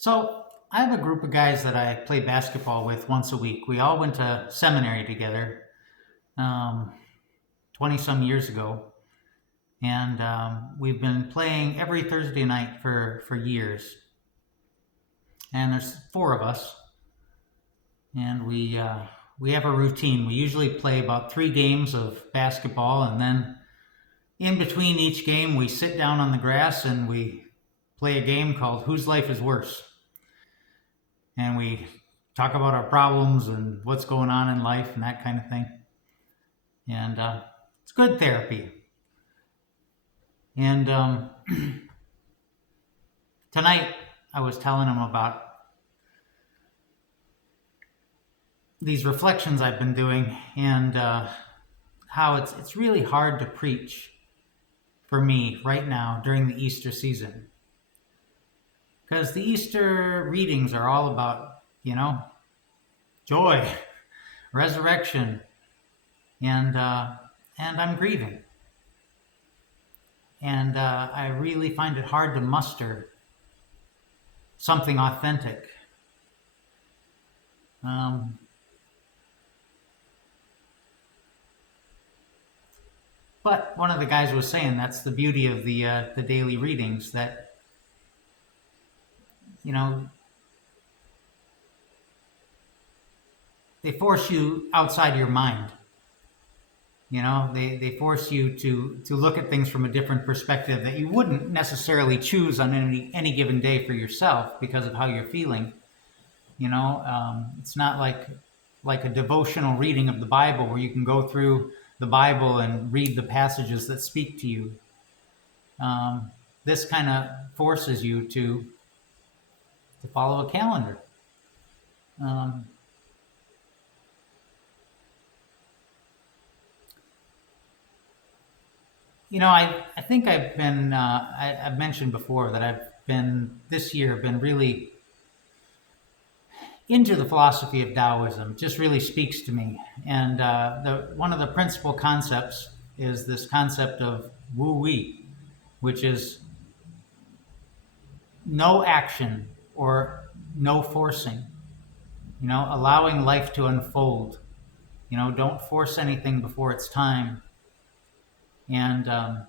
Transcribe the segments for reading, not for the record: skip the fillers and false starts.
So I have a group of guys that I play basketball with once a week. We all went to seminary together um, 20 some years ago. And we've been playing every Thursday night for years. And there's four of us. And we have a routine. We usually play about 3 games of basketball. And then in between each game, we sit down on the grass and we play a game called Whose Life is Worse? And we talk about our problems and what's going on in life and that kind of thing. And it's good therapy. And tonight I was telling him about these reflections I've been doing and how it's really hard to preach for me right now during the Easter season. Because the Easter readings are all about, joy, resurrection, and I'm grieving. And I really find it hard to muster something authentic. But one of the guys was saying that's the beauty of the daily readings, that they force you outside your mind. They force you to look at things from a different perspective that you wouldn't necessarily choose on any given day for yourself because of how you're feeling. It's not like a devotional reading of the Bible where you can go through the Bible and read the passages that speak to you. This kind of forces you to follow a calendar. I think I've been, I've mentioned before that this year, been really into the philosophy of Taoism. It just really speaks to me. And one of the principal concepts is this concept of Wu Wei, which is no action or no forcing, allowing life to unfold. Don't force anything before it's time. And I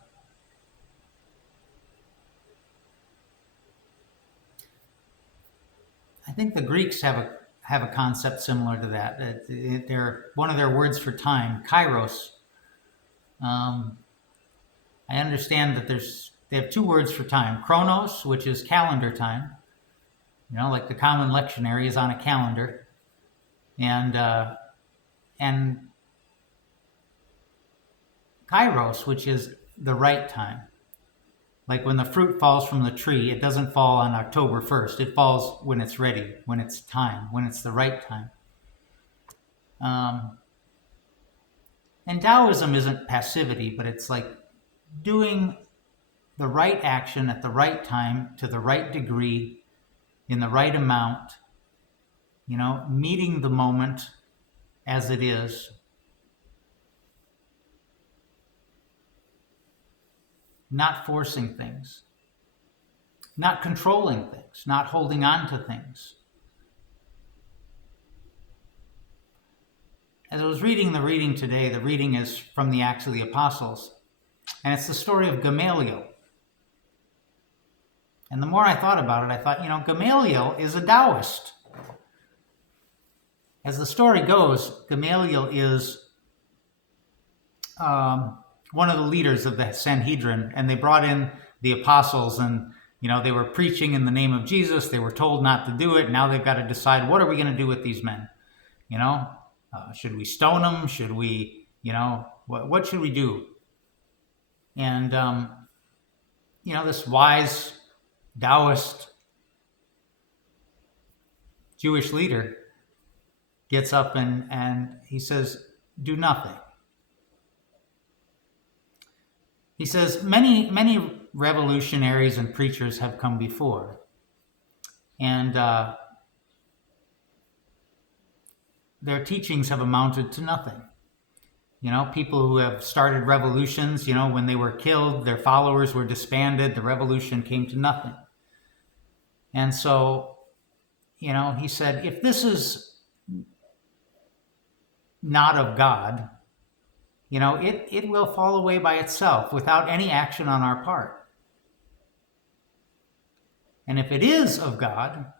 think the Greeks have a concept similar to that. One of their words for time, kairos. I understand that they have 2 words for time: chronos, which is calendar time. Like the common lectionary is on a calendar, and kairos, which is the right time. Like when the fruit falls from the tree, it doesn't fall on October 1st. It falls when it's ready, when it's time, when it's the right time. And Taoism isn't passivity, but it's like doing the right action at the right time, to the right degree, in the right amount, meeting the moment as it is. Not forcing things, not controlling things, not holding on to things. As I was reading the reading today, the reading is from the Acts of the Apostles, and it's the story of Gamaliel. And the more I thought about it, I thought, Gamaliel is a Taoist. As the story goes, Gamaliel is one of the leaders of the Sanhedrin, and they brought in the apostles, and they were preaching in the name of Jesus. They were told not to do it. Now they've got to decide, what are we going to do with these men? Should we stone them? Should we, what should we do? And this wise Taoist Jewish leader gets up and he says, do nothing. He says, many revolutionaries and preachers have come before, and their teachings have amounted to nothing. People who have started revolutions, when they were killed, their followers were disbanded, the revolution came to nothing. And so he said, if this is not of God, it will fall away by itself without any action on our part. And if it is of God,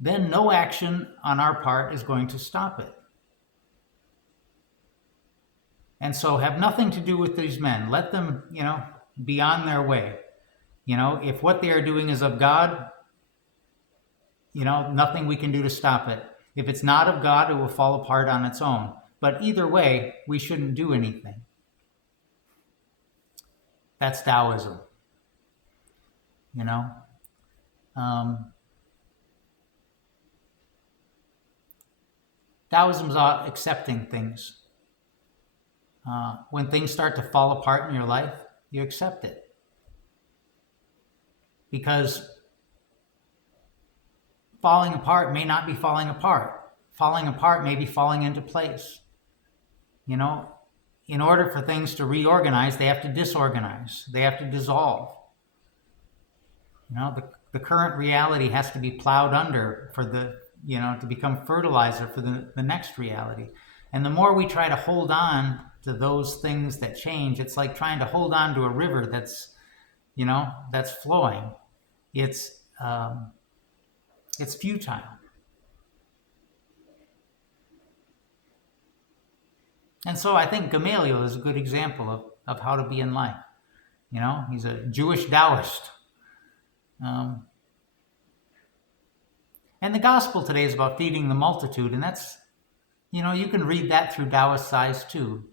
then no action on our part is going to stop it. And so have nothing to do with these men. Let them, be on their way. If what they are doing is of God, nothing we can do to stop it. If it's not of God, it will fall apart on its own. But either way, we shouldn't do anything. That's Taoism. Taoism's about accepting things. When things start to fall apart in your life, you accept it. Because falling apart may not be falling apart. Falling apart may be falling into place. In order for things to reorganize, they have to disorganize. They have to dissolve. The current reality has to be plowed under for to become fertilizer for the next reality. And the more we try to hold on to those things that change, it's like trying to hold on to a river that's flowing. It's futile. And so I think Gamaliel is a good example of how to be in life. He's a Jewish Taoist. And the gospel today is about feeding the multitude, and that's, you can read that through Taoist eyes too.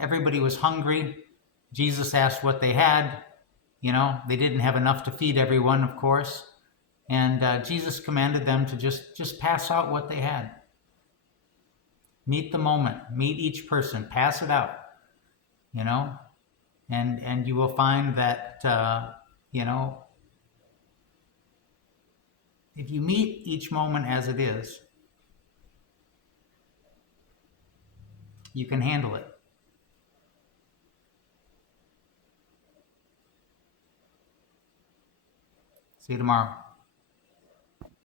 Everybody was hungry. Jesus asked what they had. They didn't have enough to feed everyone, of course. And Jesus commanded them to just pass out what they had. Meet the moment. Meet each person. Pass it out. And you will find that, if you meet each moment as it is, you can handle it. See you tomorrow.